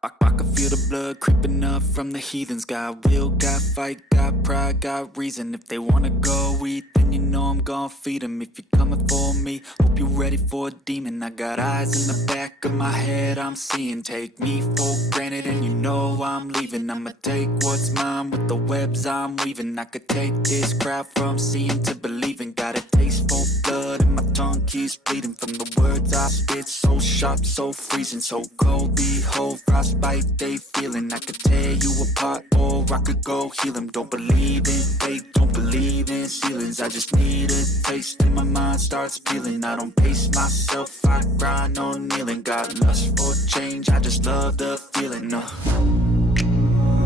I can feel the blood creeping up from the heathens. Got will, got fight, got pride, got reason. If they wanna go eat, then you know I'm gon' feed them. If you're coming for me, hope you're ready for a demon. I got eyes in the back of my head, I'm seeing. Take me for granted and you know I'm leaving. I'ma take what's mine with the webs I'm weaving. I could take this crowd from seeing to believing. Got a taste for blood and my tongue keeps bleeding from the words I spit. So sharp, so freezing, so cold. Behold, frostbite they feeling. I could tear you apart or I could go heal them. Don't believe in fate, don't believe in ceilings. I just need a taste and my mind starts peeling. I don't pace myself, I grind on kneeling. Got lust for change, I just love the feeling.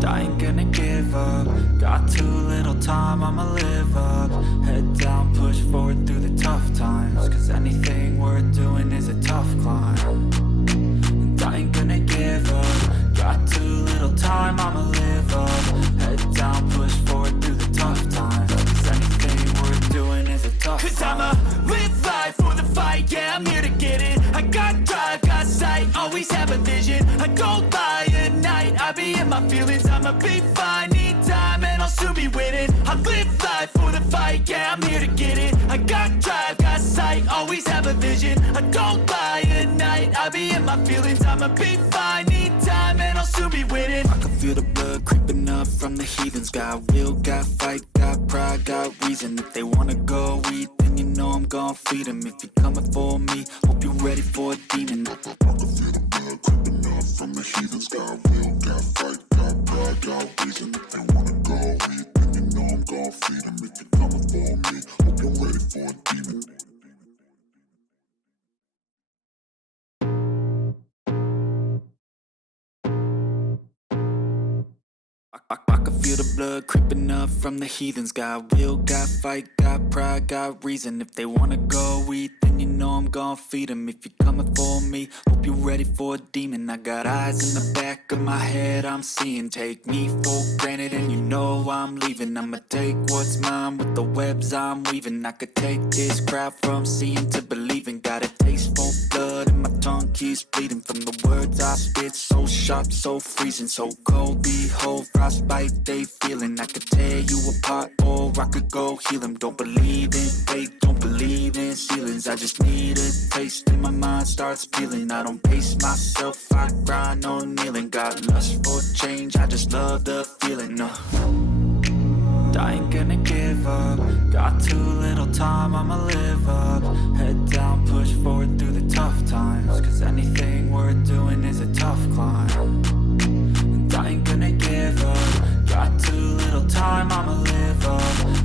I ain't gonna give up. Got too little time, I'ma live up. Head down, push forward through the tough times. Cause anything worth doing is a tough climb. And I ain't gonna give up. Got too little time, I'ma live up. Head down, push forward through the tough times. Cause anything worth doing is a tough climb. Cause I'ma live life for the fight, yeah, I'm here to get it. I got drive, got sight, always have a vision. I don't lie at night, I be in my feelings. I'ma be fine, need time and I'll soon be winning. I live life for the fight, yeah, I'm here to get it. I got drive, got sight, always have a vision. I don't lie at night, I be in my feelings. I'ma be fine, need time and I'll soon be winning. I can feel the blood creeping up from the heathens. Got will, got fight, got pride, got reason. If they wanna go eat, then you know I'm gon' feed them. If you're coming for me, hope you're ready for a demon. I can feel the blood creeping up from the heathens. Got will, got fight, got pride, got reason. If they wanna go eat, then you know I'm gon' feed them. If you're coming for me, hope you're ready for a demon. I can feel the blood creeping up from the heathens. Got will, got fight, got pride, got reason. If they wanna go eat, then you know I'm gon' feed them. If you're coming for me, hope you're ready for a demon. I got eyes in the back of my head, I'm seeing. Take me for granted and you know I'm leaving. I'ma take what's mine with the webs I'm weaving. I could take this crowd from seeing to believing. Got a taste for blood and my tongue keeps bleeding from the words I spit. So sharp, so freezing, so cold. Behold, frostbite they feeling. I could tear you apart or I could go heal them. Don't believe in fate, don't believe in ceilings. I just need a taste and my mind starts peeling. I don't pace myself, I grind on kneeling. Got lust for change, I just love the feeling. I ain't gonna give up. Got too little time, I'ma live up. Head down, push forward through the tough times. Cause anything worth doing is a tough climb. And I ain't gonna give up. Got too little time, I'ma live up.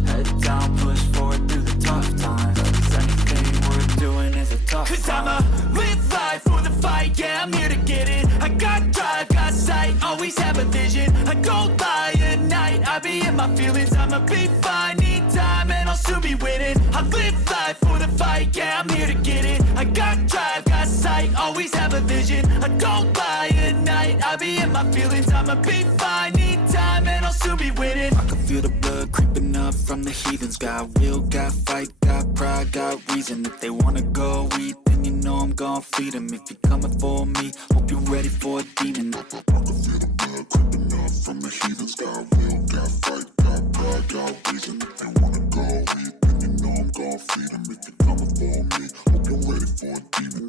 Head down, push forward through the tough times. Cause anything worth doing is a tough climb. Cause I'ma live life for the fight, yeah, I'm here to get it. I got drive, got sight, always have a vision. I don't lie at night, I be in my feelings. I'ma be fine, need time and I'll soon be winning. I live life for the fight, yeah, I'm here to get it. I got drive, got sight, always have a vision. I don't lie at night, I be in my feelings. I'ma be fine, need time and I'll soon be winning. I can feel the blood creeping up from the heathens. Got will, got fight, got pride, got reason. If they wanna go eat, then you know I'm gon' feed them. If you're coming for me, hope you're ready for a demon. I can feel the blood creeping up from the heathens. Got will, got fight, got pride, got reason. If they wanna go eat, then you know I'm gon' feed them. If you're coming for me, hope you're ready for a demon.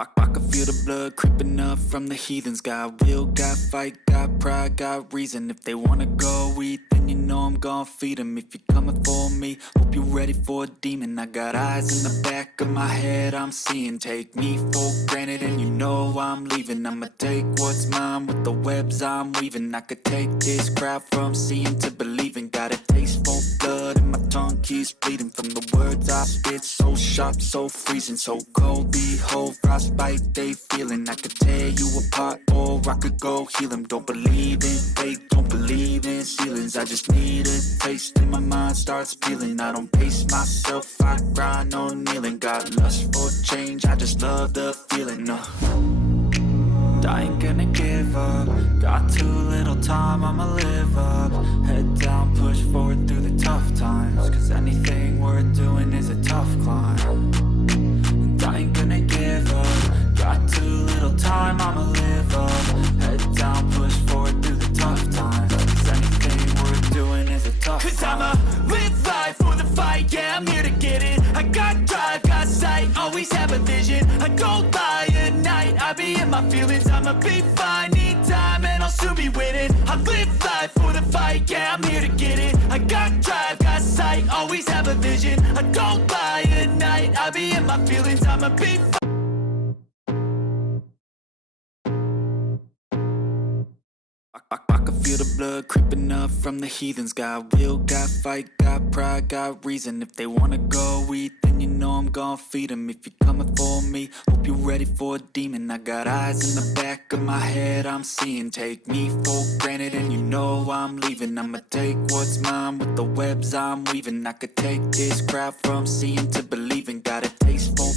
I can feel the blood creeping up from the heathens. Got will, got fight, got pride, got reason. If they wanna go eat, then you know I'm gon' feed them. If you're coming for me, hope you're ready for a demon. I got eyes in the back of my head, I'm seeing. Take me for granted and you know I'm leaving. I'ma take what's mine with the webs I'm weaving. I could take this crowd from seeing to believing. Got a taste for blood and my tongue keeps bleeding from the words I spit. So sharp, so freezing, so cold. Behold, frostbite they feeling. I could tear you apart or I could go heal them. Don't believe in fate, don't believe in ceilings. I just need a taste and my mind starts peeling. I don't pace myself, I grind on kneeling. Got lust for change, I just love the feeling. I ain't gonna give up. Got too little time, I'ma live up. Head down, push forward through the tough times, cause anything worth doing is a tough climb. And I ain't gonna give up. Got too little time, I'ma live up. Head down, push forward through the tough times, cause anything worth doing is a tough climb. Cause I'ma live life for the fight, yeah, I'm here to get it. I got drive, got sight, always have a vision. I don't lie at night, I be in my feelings. I'ma be fine, need time, and I'll soon be winning. I live life for the fight, yeah, I'm here to get it. I got drive, got sight, always have a vision. I don't lie at night, I be in my feelings. I'ma be fine. I can feel the blood creeping up from the heathens. Got will, got fight, got pride, got reason. If they wanna go eat, then you know I'm gon' feed them. If you're coming for me, hope you're ready for a demon. I got eyes in the back of my head, I'm seeing. Take me for granted and you know I'm leaving. I'ma take what's mine with the webs I'm weaving. I could take this crowd from seeing to believing. Got a taste for